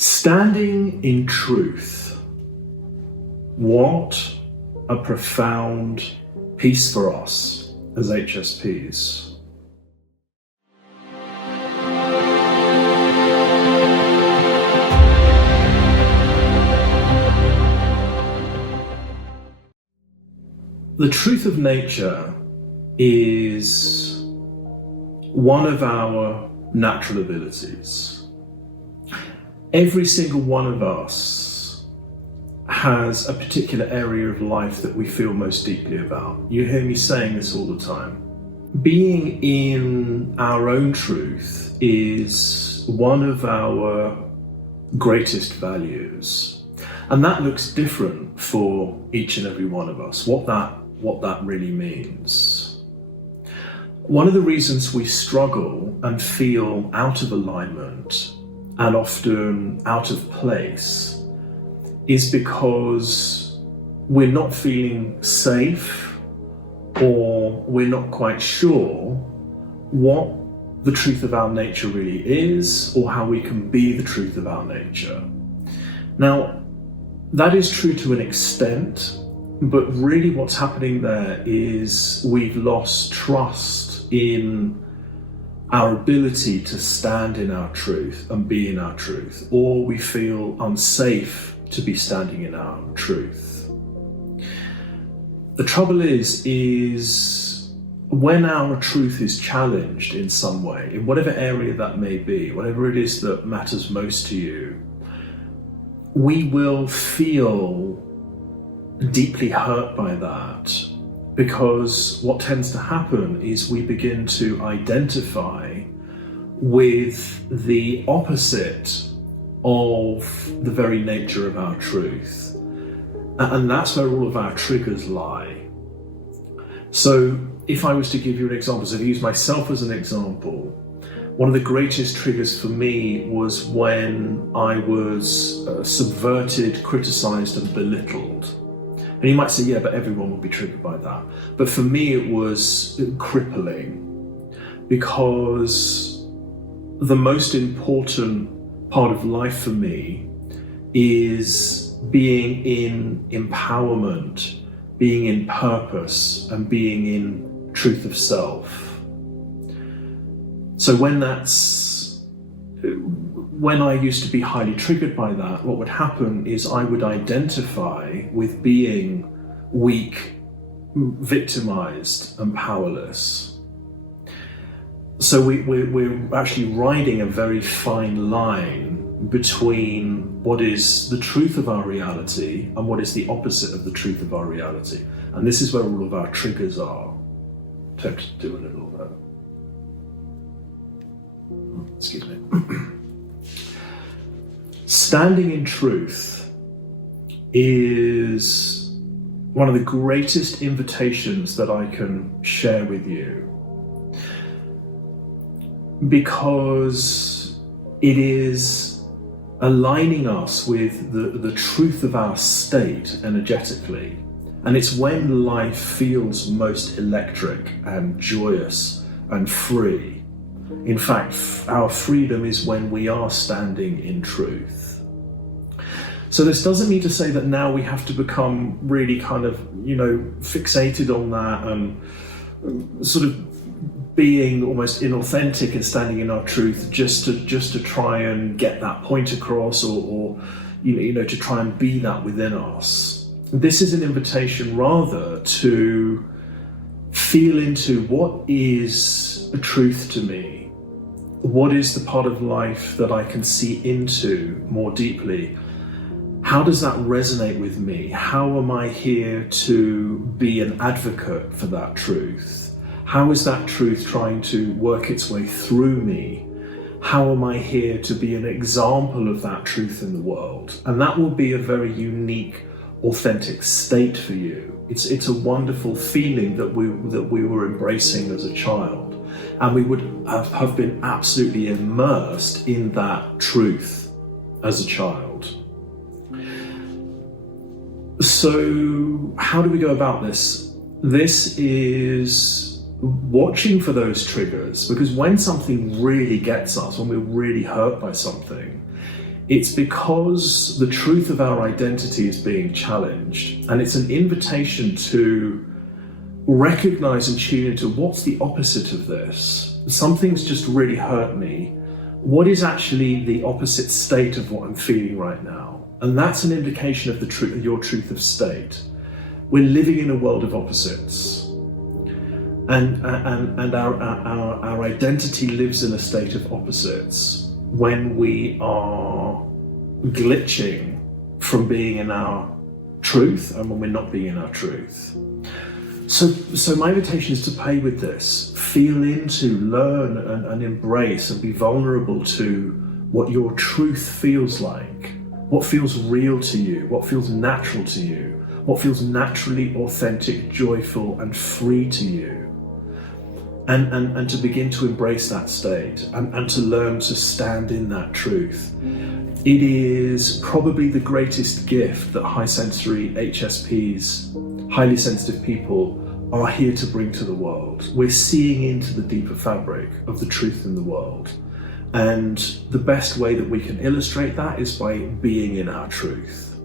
Standing in truth. What a profound piece for us as HSPs. The truth of nature is one of our natural abilities. Every single one of us has a particular area of life that we feel most deeply about. You hear me saying this all the time. Being in our own truth is one of our greatest values. And that looks different for each and every one of us, what that really means. One of the reasons we struggle and feel out of alignment and often out of place is because we're not feeling safe, or we're not quite sure what the truth of our nature really is, or how we can be the truth of our nature. Now, that is true to an extent, but really what's happening there is we've lost trust in our ability to stand in our truth and be in our truth, or we feel unsafe to be standing in our truth. The trouble is when our truth is challenged in some way, in whatever area that may be, whatever it is that matters most to you, we will feel deeply hurt by that. Because what tends to happen is we begin to identify with the opposite of the very nature of our truth. And that's where all of our triggers lie. So if I was to give you an example, so to use myself as an example, one of the greatest triggers for me was when I was subverted, criticized, and belittled. And you might say, yeah, but everyone will be triggered by that. But for me, it was crippling, because the most important part of life for me is being in empowerment, being in purpose, and being in truth of self. So when I used to be highly triggered by that, what would happen is I would identify with being weak, victimized, and powerless. So we're actually riding a very fine line between what is the truth of our reality and what is the opposite of the truth of our reality. And this is where all of our triggers are. Tempted to do a little bit. Excuse me. Standing in truth is one of the greatest invitations that I can share with you, because it is aligning us with the truth of our state energetically. And it's when life feels most electric and joyous and free. In fact, our freedom is when we are standing in truth. So this doesn't mean to say that now we have to become really kind of, fixated on that and sort of being almost inauthentic and standing in our truth just to try and get that point across, or to try and be that within us. This is an invitation rather to feel into what is a truth to me. What is the part of life that I can see into more deeply? How does that resonate with me? How am I here to be an advocate for that truth? How is that truth trying to work its way through me? How am I here to be an example of that truth in the world? And that will be a very unique, authentic state for you. It's a wonderful feeling that we were embracing as a child. And we would have been absolutely immersed in that truth as a child. So how do we go about this? This is watching for those triggers, because when something really gets us, when we're really hurt by something, It's because the truth of our identity is being challenged, and it's an invitation to recognize and tune into what's the opposite of this. Something's just really hurt me. What is actually the opposite state of what I'm feeling right now? And that's an indication of the truth, your truth of state. We're living in a world of opposites, and our identity lives in a state of opposites when we are glitching from being in our truth and when we're not being in our truth. So my invitation is to play with this, feel into, learn and embrace and be vulnerable to what your truth feels like, what feels real to you, what feels natural to you, what feels naturally authentic, joyful and free to you. And to begin to embrace that state and to learn to stand in that truth. It is probably the greatest gift that high sensory HSPs, highly sensitive people, are here to bring to the world. We're seeing into the deeper fabric of the truth in the world. And the best way that we can illustrate that is by being in our truth.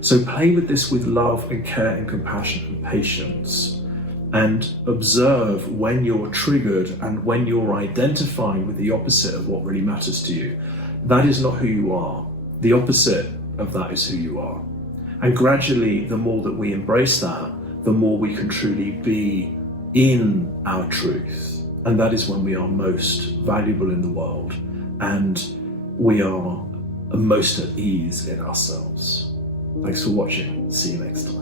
So play with this with love and care and compassion and patience, and observe when you're triggered and when you're identifying with the opposite of what really matters to you. That is not who you are. The opposite of that is who you are. And gradually, the more that we embrace that, the more we can truly be in our truth. And that is when we are most valuable in the world and we are most at ease in ourselves. Thanks for watching. See you next time.